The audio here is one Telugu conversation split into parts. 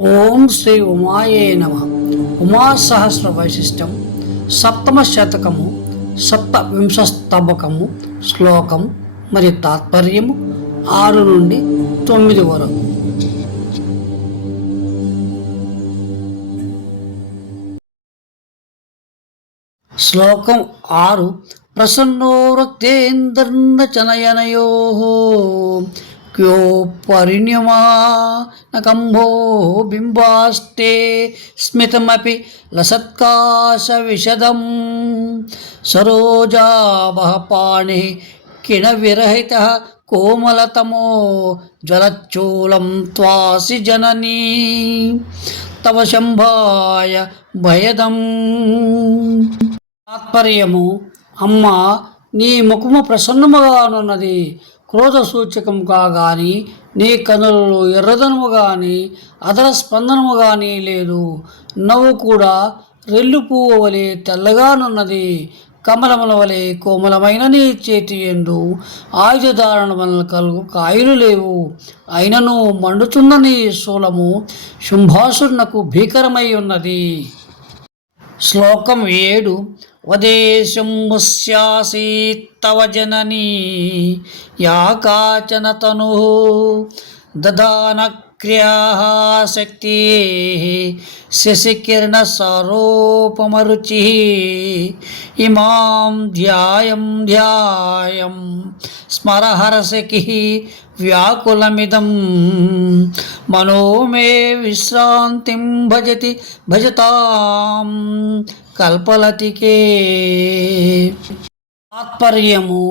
ఓం శ్రీ ఉమాయే నమ. ఉమా సహస్ర వైశిష్టం. సప్తమ శతకము సప్తవింశస్తబకము శ్లోకం మరియు తాత్పర్యము ఆరు నుండి తొమ్మిది వరకు. శ్లోకం ఆరు. ప్రసన్నోరక్తేంద్రన్న చనయనయో క్యోపరిణ్యమానకంభో బింబాస్తే స్మితమపి లసత్కాశ విశదం సరోజాభ పాణి కిణ విరహిత కోమలతమో జ్వలచ్చూలం త్వాసి జననీ తవ శంభాయ భయదం తాత్పర్యము అమ్మ నీ ముఖము ప్రసన్నముగానున్నది క్రోధ సూచకముగా కాగాని నీ కనులలో ఎర్రదనము గాని అదర స్పందనము గాని లేదు. నవ్వు కూడా రెల్లు పువ్వు వలె తెల్లగానున్నది. కమలముల వలె కోమలమైన నీ చేతి ఎందు ఆయుధధారణ వలన కలుగు కాయలు లేవు. అయినను మండుతున్న నీ శూలము శుంభాసునకు భీకరమై ఉన్నది. శ్లోకం ఏడు. వదేశం ముస్యాసీత్తవ జననీ యా కాచన తను దదానక్రియా శక్తి శశికిరణ సారోపమరుచి ఇమాం ధ్యాయం ధ్యాయం స్మరహరసకి వ్యాకులమిదం మనో మే విశ్రాంతిం భజతి భజతాం కల్పలతికే తాత్పర్యము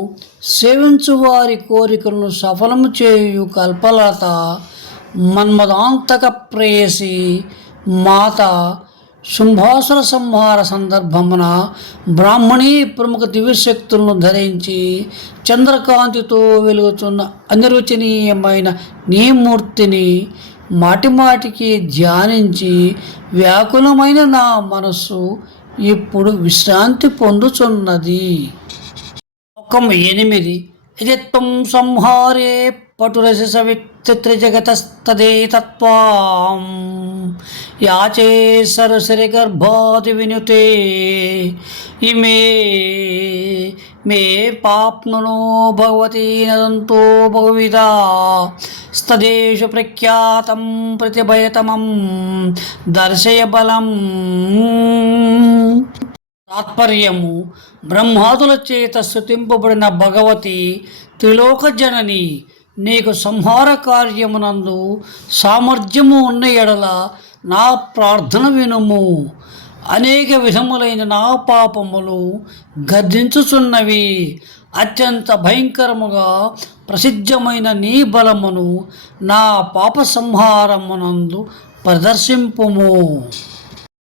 సేవించువారి కోరికలను సఫలము చేయు కల్పలత మన్మదాంతక ప్రేయసి మాత శుంభాసుర సంహార సందర్భమున బ్రాహ్మణీ ప్రముఖ దివ్యశక్తులను ధరించి చంద్రకాంతితో వెలుగుతున్న అనిరుచనీయమైన నీ మూర్తిని మాటిమాటికి ధ్యానించి వ్యాకులమైన నా మనస్సు ఇప్పుడు విశ్రాంతి పొందుచున్నది. ఒక ఎనిమిది. यत्त्वं संहारे पटुरसि सवित्रित्रिजगतस्तदेतत्त्वां याचे सरसरिगर्भादिविनुते। इमे, मे पाप्नुनो भगवती नदन्तो बहुविधा। स्तदेषु प्रख्यातं प्रतिभयतमं दर्शय बलम् తాత్పర్యము బ్రహ్మాదుల చేత స్థుతింపబడిన భగవతి త్రిలోక జనని నీకు సంహార కార్యమునందు సామర్థ్యము ఉన్న ఎడల నా ప్రార్థన వినుము. అనేక విధములైన నా పాపములు గర్జించుచున్నవి అత్యంత భయంకరముగా ప్రసిద్ధమైన నీ బలమును నా పాప సంహారమునందు ప్రదర్శింపుము.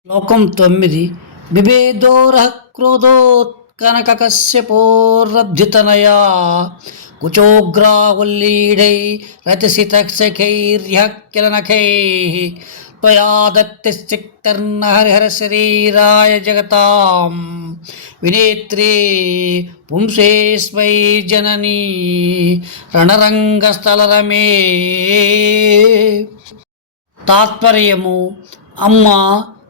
శ్లోకం తొమ్మిది. బిబేదోరహ క్రోధోత్కనకశ్యపోరబ్ధుతనయా కుచోగ్రాహుల్లీఢై రతిసితశైర్యకిలనఖై హరిహర శరీరాయ జగతాం వినేత్రే పుంసేస్మై జననీ రణరంగస్థలరమే తాత్పర్యము అమ్మ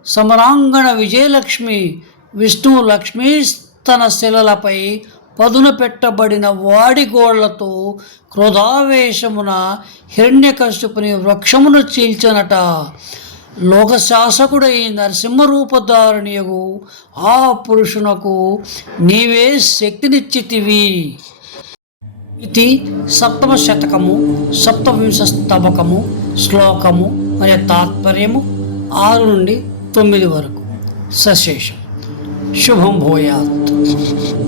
సమరాంగణ విజయలక్ష్మి విష్ణు లక్ష్మీ తన శిలలపై పదును పెట్టబడిన వాడి గోళ్ళతో క్రోధావేశమున హిరణ్యకశిపుని వృక్షమును చీల్చనట. లోకశాసకుడై నరసింహరూపధారణియగు ఆ పురుషునకు నీవే శక్తినిచ్చితివి. ఇది సప్తమ శతకము సప్తవింశ స్తబకము శ్లోకము మరియు తాత్పర్యము ఆరు నుండి తొమ్మిది వరకు సశేషం. శుభం భూయాత్.